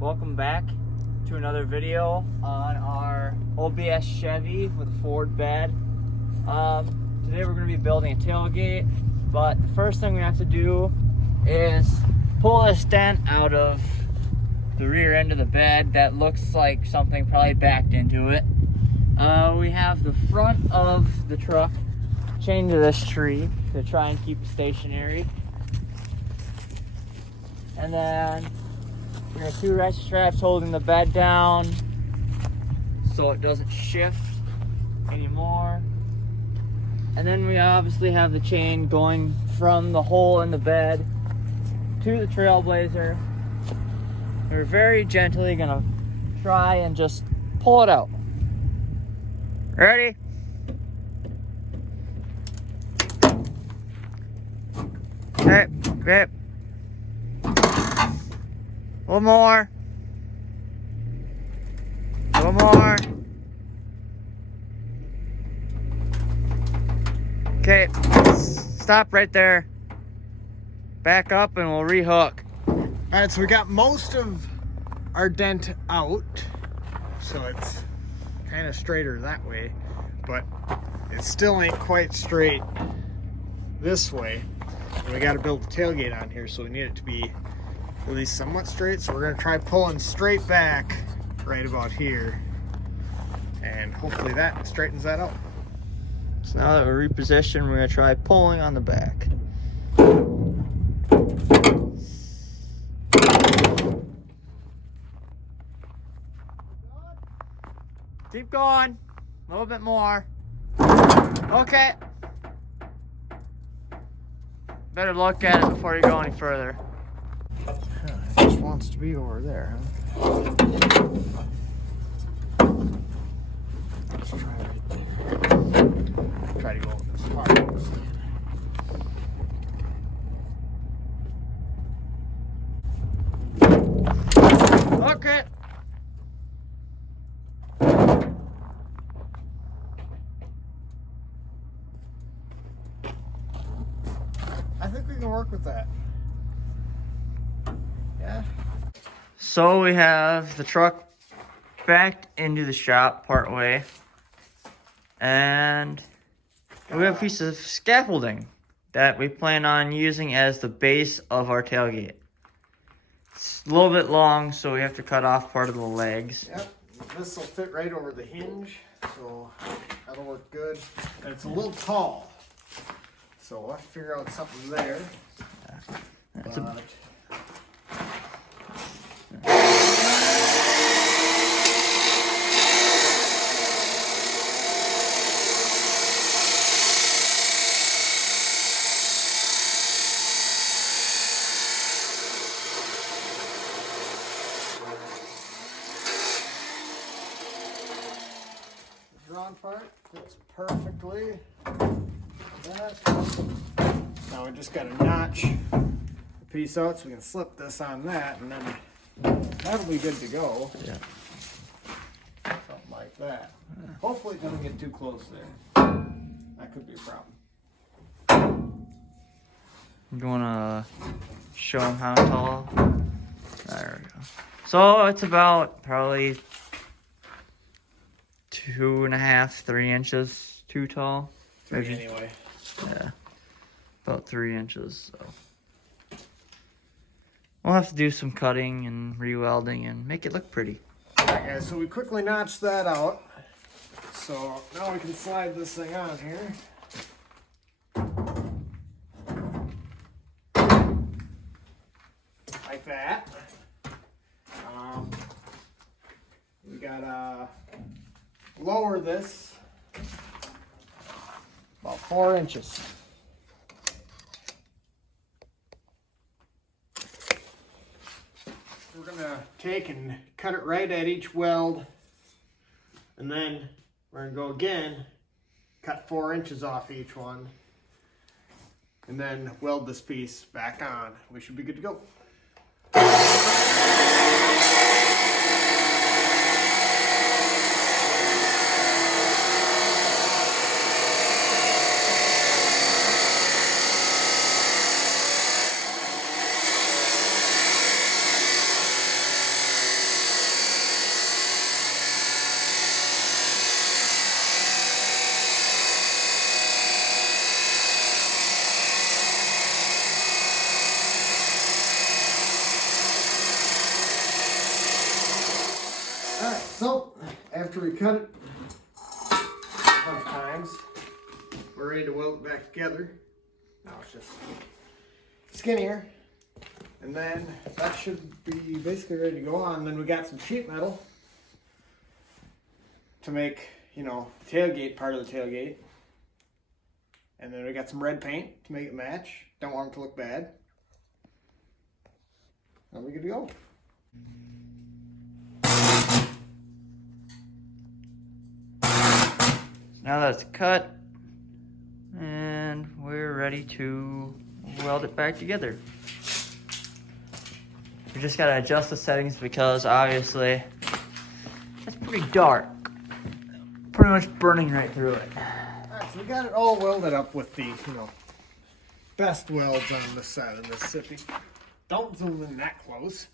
Welcome back to another video on our OBS Chevy with a forward bed. Today we're going to be building a tailgate, but the first thing we have to do is pull this dent out of the rear end of the bed that looks like something probably backed into it. We have the front of the truck chained to this tree to try and keep it stationary. And then we have two ratchet straps holding the bed down so it doesn't shift anymore. And then we obviously have the chain going from the hole in the bed to the Trailblazer. We're very gently gonna try and just pull it out. Ready? Okay, okay. A little more. A little more. Okay, stop right there. Back up and we'll rehook. Alright, so we got most of our dent out, so it's kind of straighter that way, but it still ain't quite straight this way. And we got to build the tailgate on here, so we need it to be at least somewhat straight. So we're going to try pulling straight back right about here, and hopefully that straightens that out. So now that we're repositioned, we're going to try pulling on the back. Keep going. A little bit more. Okay. Better look at it before you go any further. It just wants to be over there, huh? Let's try right there. Try to go as hard as we can. Okay. I think we can work with that. Yeah. So we have the truck backed into the shop part way, and we have a piece of scaffolding that we plan on using as the base of our tailgate. It's a little bit long, so we have to cut off part of the legs. Yep, this will fit right over the hinge, so that'll work good. And it's a little tall, so we'll have to figure out something there. That's But the drawn part fits perfectly. That. Now we just got to notch the piece out so we can slip this on that, and then that'll be good to go. Yeah. Something like that. Hopefully it doesn't get too close there. That could be a problem. You wanna show them how tall? There we go. So it's about probably 2.5, 3 inches too tall. Maybe anyway. Yeah, about 3 inches. So we'll have to do some cutting and re-welding and make it look pretty. Alright guys, so we quickly notched that out. So now we can slide this thing on here. Like that. We gotta lower this about 4 inches. We're gonna take and cut it right at each weld, and then we're gonna go again, cut 4 inches off each one, and then weld this piece back on. We should be good to go. So, after we cut it a bunch of times, we're ready to weld it back together. Now it's just skinnier. And then that should be basically ready to go on. Then we got some sheet metal to make, you know, the tailgate part of the tailgate. And then we got some red paint to make it match. Don't want it to look bad. And we're good to go. Now that's cut, and we're ready to weld it back together. We just gotta adjust the settings because obviously it's pretty dark. Pretty much burning right through it. Alright, so we got it all welded up with the, you know, best welds on this side of Mississippi. Don't zoom in that close.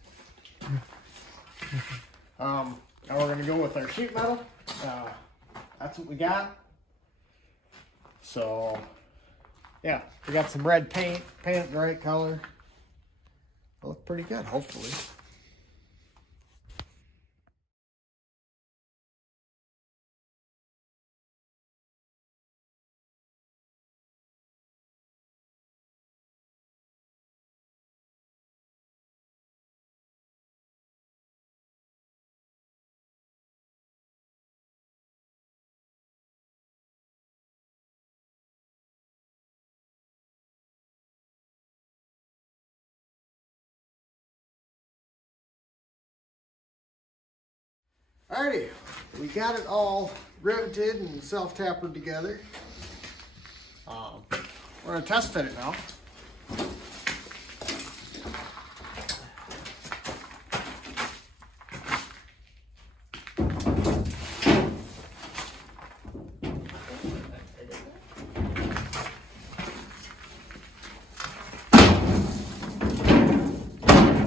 Now we're gonna go with our sheet metal. That's what we got. So, yeah, we got some red paint, paint it the right color. It'll look pretty good, hopefully. Alrighty, we got it all riveted and self-tapered together. We're gonna test fit it now.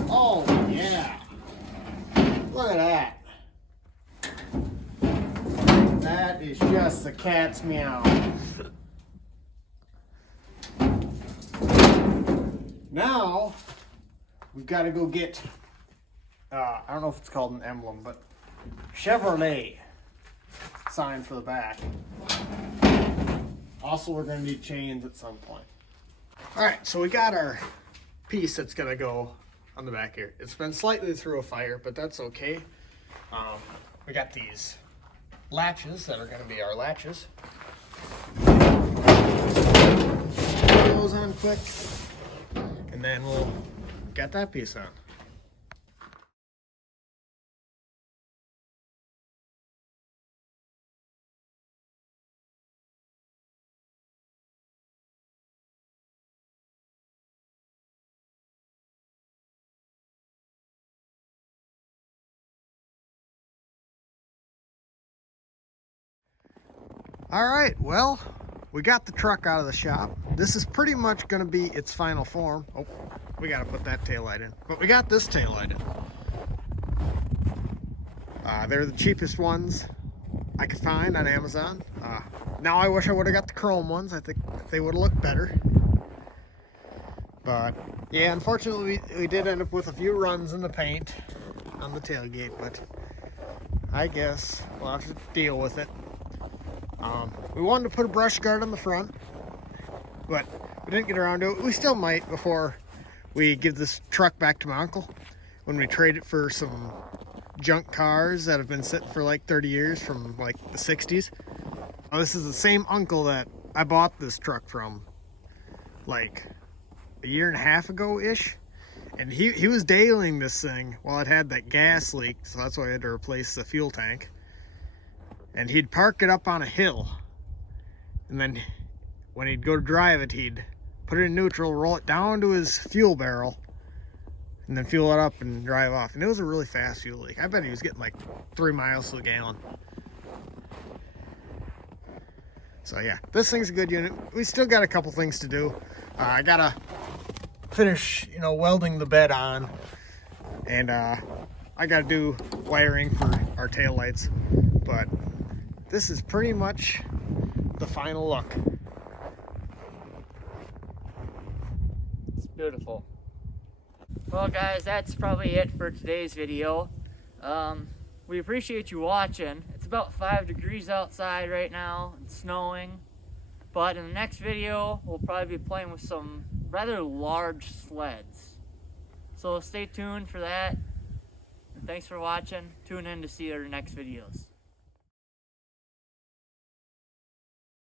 Oh yeah, look at that. That is just the cat's meow. Now, we've got to go get, I don't know if it's called an emblem, but Chevrolet sign for the back. Also, we're going to need chains at some point. Alright, so we got our piece that's going to go on the back here. It's been slightly through a fire, but that's okay. We got these latches that are going to be our latches. Put those on quick, and then we'll get that piece on. All right, well, we got the truck out of the shop. This is pretty much going to be its final form. Oh, we got to put that taillight in. But we got this taillight in. They're the cheapest ones I could find on Amazon. Now I wish I would have got the chrome ones. I think they would have looked better. But yeah, unfortunately we did end up with a few runs in the paint on the tailgate, but I guess we'll have to deal with it. We wanted to put a brush guard on the front, but we didn't get around to it. We still might before we give this truck back to my uncle when we trade it for some junk cars that have been sitting for like 30 years from like the 60s. This is the same uncle that I bought this truck from like a year and a half ago-ish. And he was dailing this thing while it had that gas leak, so that's why I had to replace the fuel tank. And he'd park it up on a hill, and then when he'd go to drive it, he'd put it in neutral, roll it down to his fuel barrel, and then fuel it up and drive off. And it was a really fast fuel leak. I bet he was getting like 3 miles to the gallon. So yeah, this thing's a good unit. We still got a couple things to do. I gotta finish, you know, welding the bed on, and I gotta do wiring for our taillights. But this is pretty much the final look. It's beautiful. Well guys, that's probably it for today's video. we appreciate you watching. It's about 5 degrees outside right now. It's snowing. But in the next video, we'll probably be playing with some rather large sleds. So stay tuned for that. And thanks for watching. Tune in to see our next videos.